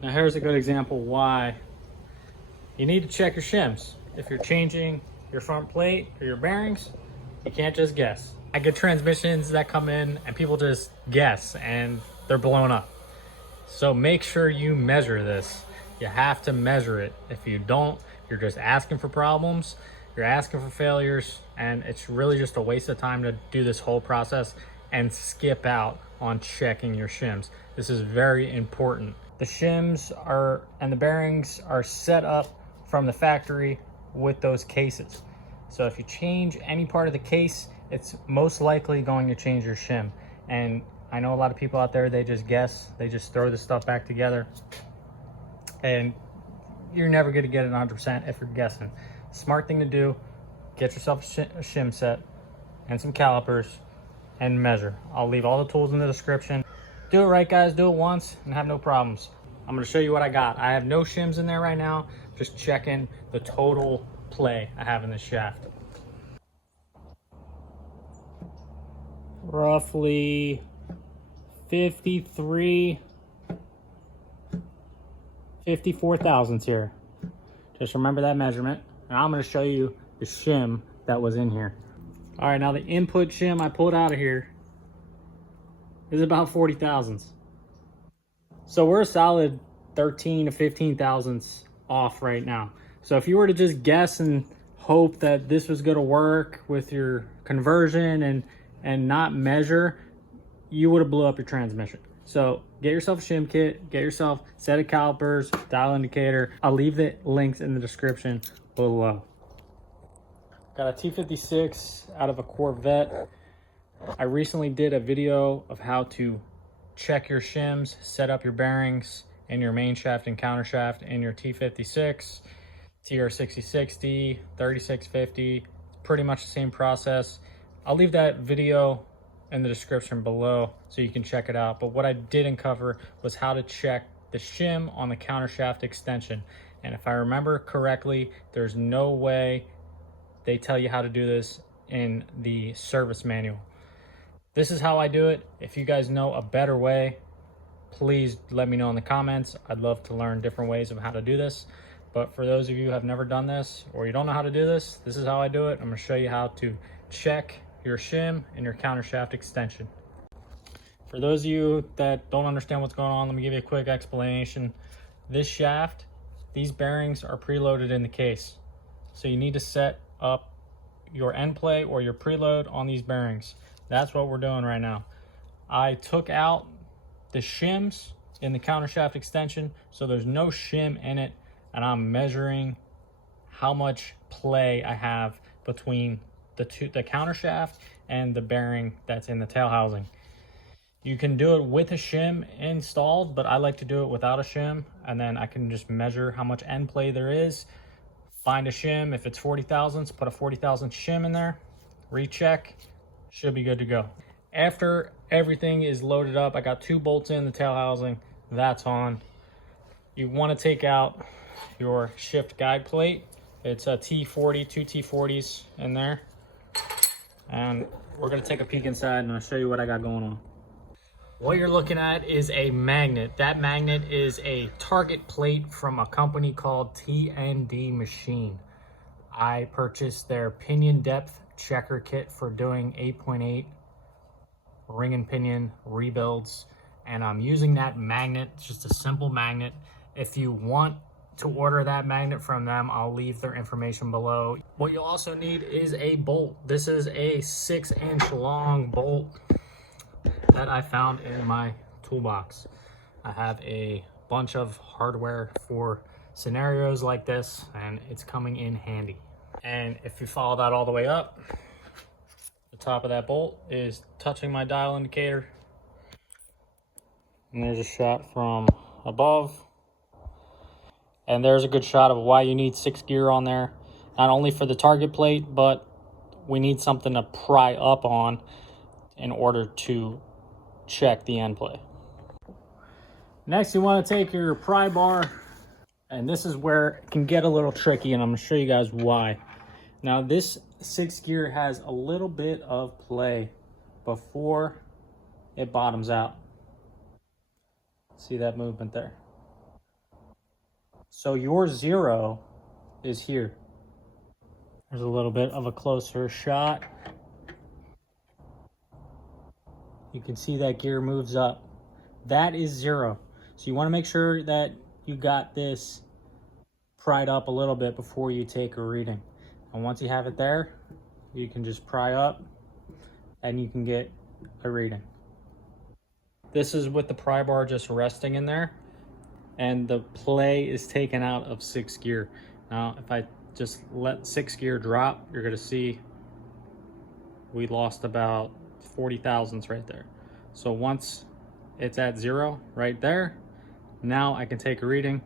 Now here's a good example why you need to check your shims. If you're changing your front plate or your bearings, you can't just guess. I get transmissions that come in and people just guess and they're blown up. So make sure you measure this. You have to measure it. If you don't, you're just asking for problems, you're asking for failures, and it's really just a waste of time to do this whole process and skip out on checking your shims. This is very important. The shims are and the bearings are set up from the factory with those cases. So if you change any part of the case, it's most likely going to change your shim. And I know a lot of people out there, they just guess, they just throw this stuff back together, and you're never going to get it 100% if you're guessing. Smart thing to do, get yourself a shim set and some calipers and measure. I'll leave all the tools in the description. Do it right, guys. Do it once and have no problems. I'm going to show you what I got. I have no shims in there right now, just checking the total play I have in this shaft. Roughly 54 thousandths here. Just remember that measurement. And I'm going to show you the shim that was in here. All right, now the input shim I pulled out of here is about 40 thousandths. So we're a solid 13 to 15 thousandths off right now. So if you were to just guess and hope that this was going to work with your conversion and not measure, you would have blew up your transmission. So get yourself a shim kit, get yourself a set of calipers, dial indicator. I'll leave the links in the description below. Got a T56 out of a Corvette. I recently did a video of how to check your shims, set up your bearings in your main shaft and countershaft in your T56, TR6060, 3650. It's pretty much the same process. I'll leave that video in the description below so you can check it out. But what I didn't cover was how to check the shim on the countershaft extension. And if I remember correctly, there's no way they tell you how to do this in the service manual. This is how I do it. If you guys know a better way, please let me know in the comments. I'd love to learn different ways of how to do this. But for those of you who have never done this or you don't know how to do this, this is how I do it. I'm going to show you how to check your shim and your countershaft extension. For those of you that don't understand what's going on, let me give you a quick explanation. This shaft, these bearings are preloaded in the case. So you need to set up your end plate or your preload on these bearings. That's what we're doing right now. I took out the shims in the countershaft extension, so there's no shim in it, and I'm measuring how much play I have between the countershaft and the bearing that's in the tail housing. You can do it with a shim installed, but I like to do it without a shim, and then I can just measure how much end play there is, find a shim. If it's 40 thousandths, put a 40 thousandth shim in there, recheck, should be good to go. After everything is loaded up, I got 2 bolts in the tail housing, that's on. You want to take out your shift guide plate. It's a T40, 2 T40s in there. And we're going to take a peek inside and I'll show you what I got going on. What you're looking at is a magnet. That magnet is a target plate from a company called TND Machine. I purchased their pinion depth checker kit for doing 8.8 ring and pinion rebuilds, and I'm using that magnet. It's just a simple magnet. If you want to order that magnet from them, I'll leave their information below. What you'll also need is a bolt. This is a 6-inch long bolt that I found in my toolbox. I have a bunch of hardware for scenarios like this, and it's coming in handy. And if you follow that all the way up, the top of that bolt is touching my dial indicator. And there's a shot from above. And there's a good shot of why you need 6 gear on there. Not only for the target plate, but we need something to pry up on in order to check the end play. Next, you want to take your pry bar, and this is where it can get a little tricky, and I'm going to show you guys why. Now, this 6 gear has a little bit of play before it bottoms out. See that movement there? So your 0 is here. There's a little bit of a closer shot. You can see that gear moves up. That is 0. So you want to make sure that you got this pried up a little bit before you take a reading. And once you have it there, you can just pry up and you can get a reading. This is with the pry bar just resting in there, and the play is taken out of 6th gear. Now, if I just let 6th gear drop, you're gonna see we lost about 40 thousandths right there. So once it's at 0 right there, now I can take a reading.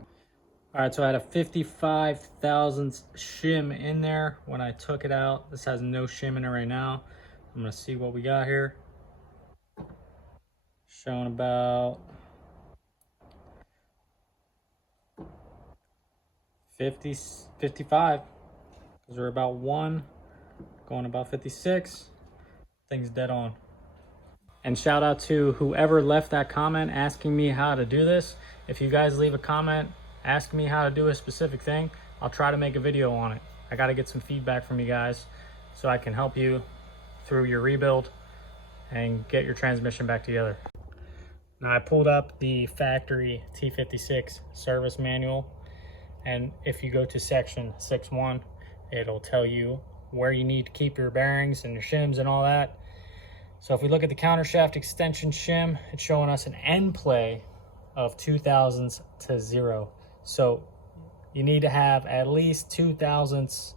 All right, so I had a 55 thousandths shim in there when I took it out. This has no shim in it right now. I'm gonna see what we got here. Showing about 55, because we're about 1, going about 56. Thing's dead on. And shout out to whoever left that comment asking me how to do this. If you guys leave a comment asking me how to do a specific thing, I'll try to make a video on it. I got to get some feedback from you guys so I can help you through your rebuild and get your transmission back together. Now I pulled up the factory T56 service manual, and if you go to section 6.1, it'll tell you where you need to keep your bearings and your shims and all that. So if we look at the countershaft extension shim, it's showing us an end play of 2 thousandths to 0. So you need to have at least 2 thousandths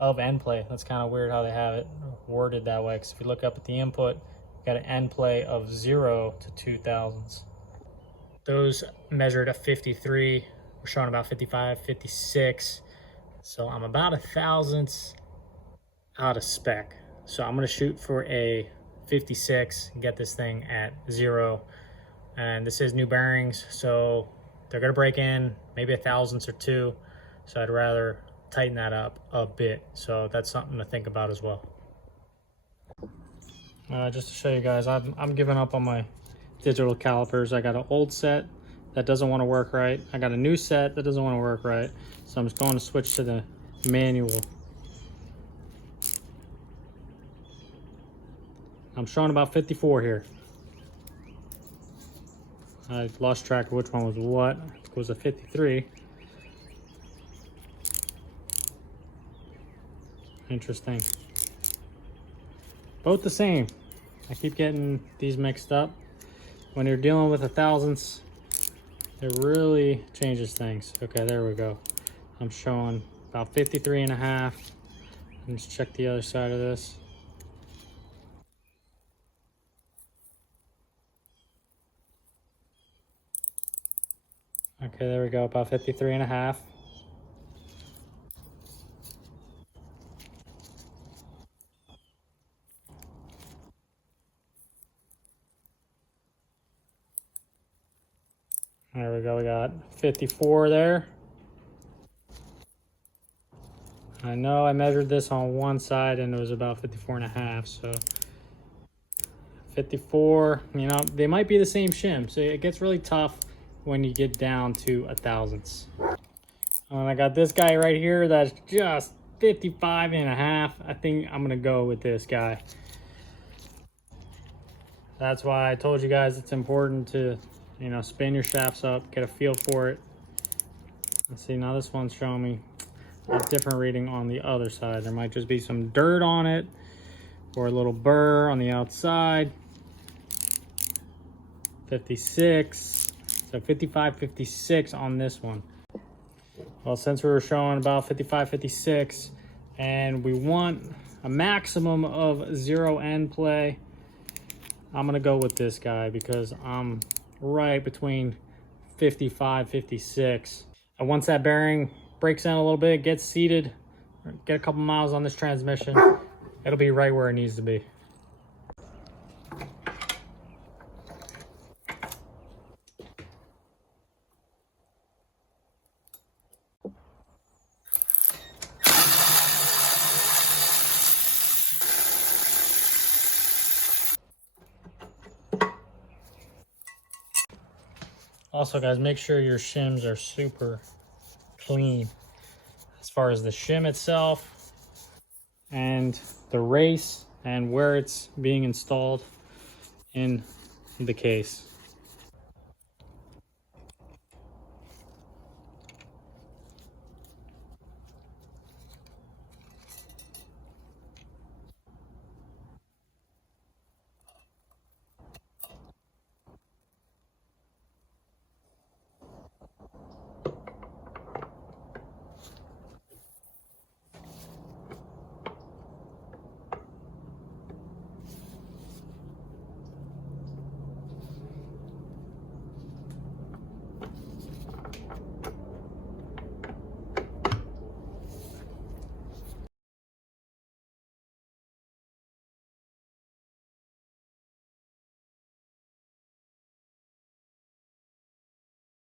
of end play. That's kind of weird how they have it worded that way, because if you look up at the input, you got an end play of 0 to 2 thousandths. Those measured at 53. We're showing about 55, 56. So I'm about 1 thousandths out of spec. So I'm gonna shoot for a 56 and get this thing at 0. And this is new bearings, so they're gonna break in maybe 1 thousandths or 2. So I'd rather tighten that up a bit. So that's something to think about as well. Just to show you guys, I'm giving up on my digital calipers. I got an old set that doesn't want to work right. I got a new set that doesn't want to work right. So I'm just going to switch to the manual. I'm showing about 54 here. I lost track of which one was what. It was a 53. Interesting. Both the same. I keep getting these mixed up. When you're dealing with 1 thousandths, it really changes things. Okay, there we go. I'm showing about 53.5. Let's check the other side of this. Okay, there we go, about 53.5. There we go, we got 54 there. I know I measured this on one side and it was about 54.5, so 54, you know, they might be the same shim, so it gets really tough when you get down to 1 thousandths. And I got this guy right here that's just 55.5. I think I'm gonna go with this guy. That's why I told you guys it's important to, you know, spin your shafts up, get a feel for it. Let's see, now this one's showing me a different reading on the other side. There might just be some dirt on it or a little burr on the outside. 56, so 55, 56 on this one. Well, since we were showing about 55, 56, and we want a maximum of 0 end play, I'm gonna go with this guy because I'm right between 55, 56. And once that bearing breaks in a little bit, gets seated, get a couple miles on this transmission, it'll be right where it needs to be. Also guys, make sure your shims are super clean. As far as the shim itself and the race and where it's being installed in the case.